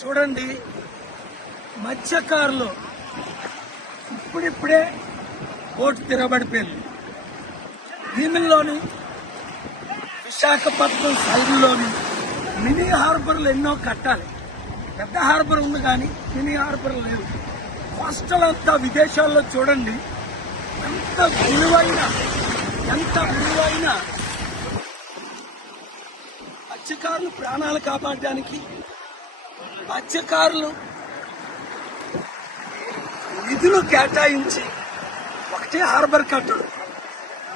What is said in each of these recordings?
చూడండి మత్స్యకారులు ఇప్పుడిప్పుడే ఓటు తిరబడిపోయింది భీమిల్లోని విశాఖపట్నం సైడ్లోని మినీ హార్బర్లు ఎన్నో కట్టాలి. పెద్ద హార్బర్ ఉంది కానీ మినీ హార్బర్ లేవు కోస్టల్ అంతా విదేశాల్లో చూడండి ఎంత విలువైన ఎంత విలువైన మత్స్యకారులు ప్రాణాలు కాపాడడానికి మత్స్యకారులు నిధులు కేటాయించి ఒకటే హార్బర్ కట్టడు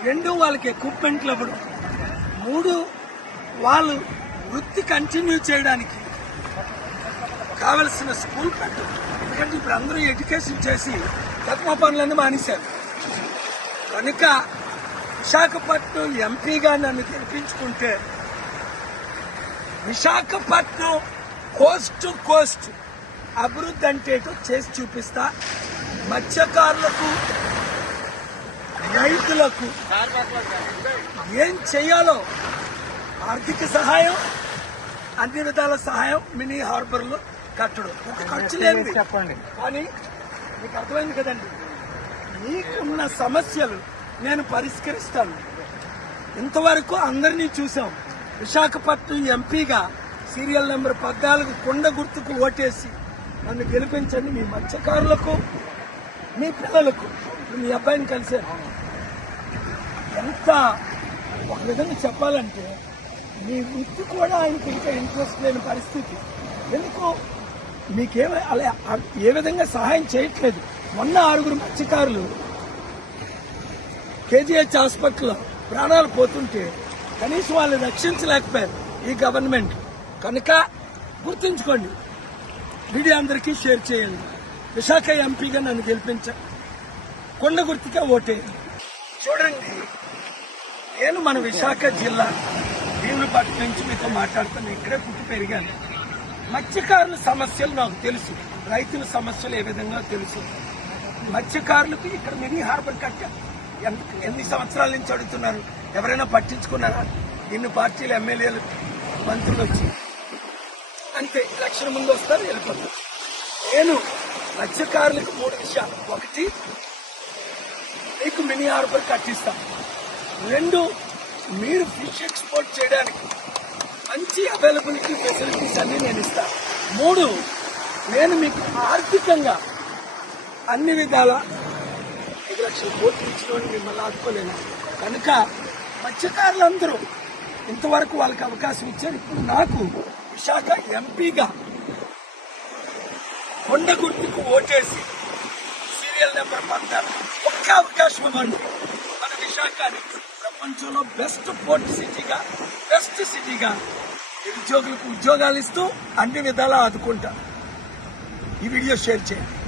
రెండు వాళ్ళకి ఎక్విప్మెంట్లు ఇవ్వడం మూడు వాళ్ళు వృత్తి కంటిన్యూ చేయడానికి కావలసిన స్కూల్ పెట్టడం. ఎందుకంటే ఇప్పుడు అందరూ ఎడ్యుకేషన్ చేసి తక్కువ పనులన్నీ మానేశారు. కనుక విశాఖపట్నం ఎంపీగా నన్ను గెలిపించుకుంటే విశాఖపట్నం కోస్ట్ టు కోస్ట్ అభివృద్ధి అంటే చేసి చూపిస్తా. మత్స్యకారులకు రైతులకు ఏం చేయాలో ఆర్థిక సహాయం అన్ని విధాల సహాయం మినీ హార్బర్లో కట్టడం. ఖర్చు లేనిది. చెప్పండి. కానీ మీకు అర్థమైంది కదండి? మీకున్న సమస్యలు నేను పరిష్కరిస్తాను. ఇంతవరకు అందరినీ చూసాం విశాఖపట్నం ఎంపీగా సీరియల్ నెంబర్ పద్నాలుగు కొండ గుర్తుకు ఓటేసి నన్ను గెలిపించండి మీ మత్స్యకారులకు మీ పిల్లలకు మీ అబ్బాయిని కలిశారు ఎంత ఒక విధంగా చెప్పాలంటే మీ వృత్తి కూడా ఆయనకి ఇంకా ఇంట్రెస్ట్ లేని పరిస్థితి. ఎందుకు? మీకేమ అలా ఏ విధంగా సహాయం చేయట్లేదు? మొన్న ఆరుగురు మత్స్యకారులు కేజీహెచ్ హాస్పిటల్లో ప్రాణాలు పోతుంటే కనీసం వాళ్ళు రక్షించలేకపోయారు ఈ గవర్నమెంట్. కనుక గుర్తుంచుకోండి మీడియా అందరికీ షేర్ చేయండి. విశాఖ ఎంపీగా నన్ను గెలిపించ కొండ గుర్తుకే ఓటేయండి చూడండి నేను మన విశాఖ జిల్లా భీములపట్నం నుంచి మీతో మాట్లాడుతాను ఇక్కడే పుట్టి పెరిగాను. మత్స్యకారుల సమస్యలు నాకు తెలుసు. రైతుల సమస్యలు ఏ విధంగా తెలుసు? మత్స్యకారులకు ఇక్కడ మినీ హార్బర్ కట్ట. ఎన్ని సంవత్సరాల నుంచి అడుగుతున్నారు? ఎవరైనా పట్టించుకున్నారా? ఇన్ని పార్టీలు ఎమ్మెల్యేలు మంత్రులు వచ్చి అంతే ఎలక్షన్ ముందు వస్తారు వెళ్ళిపోతారు నేను మత్స్యకారులకు మూడు విషయాలు. ఒకటి మీకు మినీ హార్బర్ కట్టిస్తాం రెండు మీరు ఫిష్ ఎక్స్పోర్ట్ చేయడానికి మంచి అవైలబిలిటీ ఫెసిలిటీస్ అన్ని నేను ఇస్తాను. మూడు నేను మీకు ఆర్థికంగా అన్ని విధాల ఐదు లక్షల కోట్లు ఇచ్చిన మిమ్మల్ని ఆదుకోలేను. కనుక మత్స్యకారులందరూ ఇంతవరకు వాళ్ళకి అవకాశం ఇచ్చారు. ఇప్పుడు నాకు విశాఖ ఎంపీగా కొండ గుర్తుకు ఓటేసి సీరియల్ నెంబర్ పద్నాలుగు. ఒక్క అవకాశం ఇవ్వండి. మన విశాఖని ప్రపంచంలో బెస్ట్ పోర్ట్ సిటీగా బెస్ట్ సిటీగా నిరుద్యోగులకు ఉద్యోగాలు ఇస్తూ అన్ని విధాలా ఆదుకుంటా. ఈ వీడియో షేర్ చేయండి.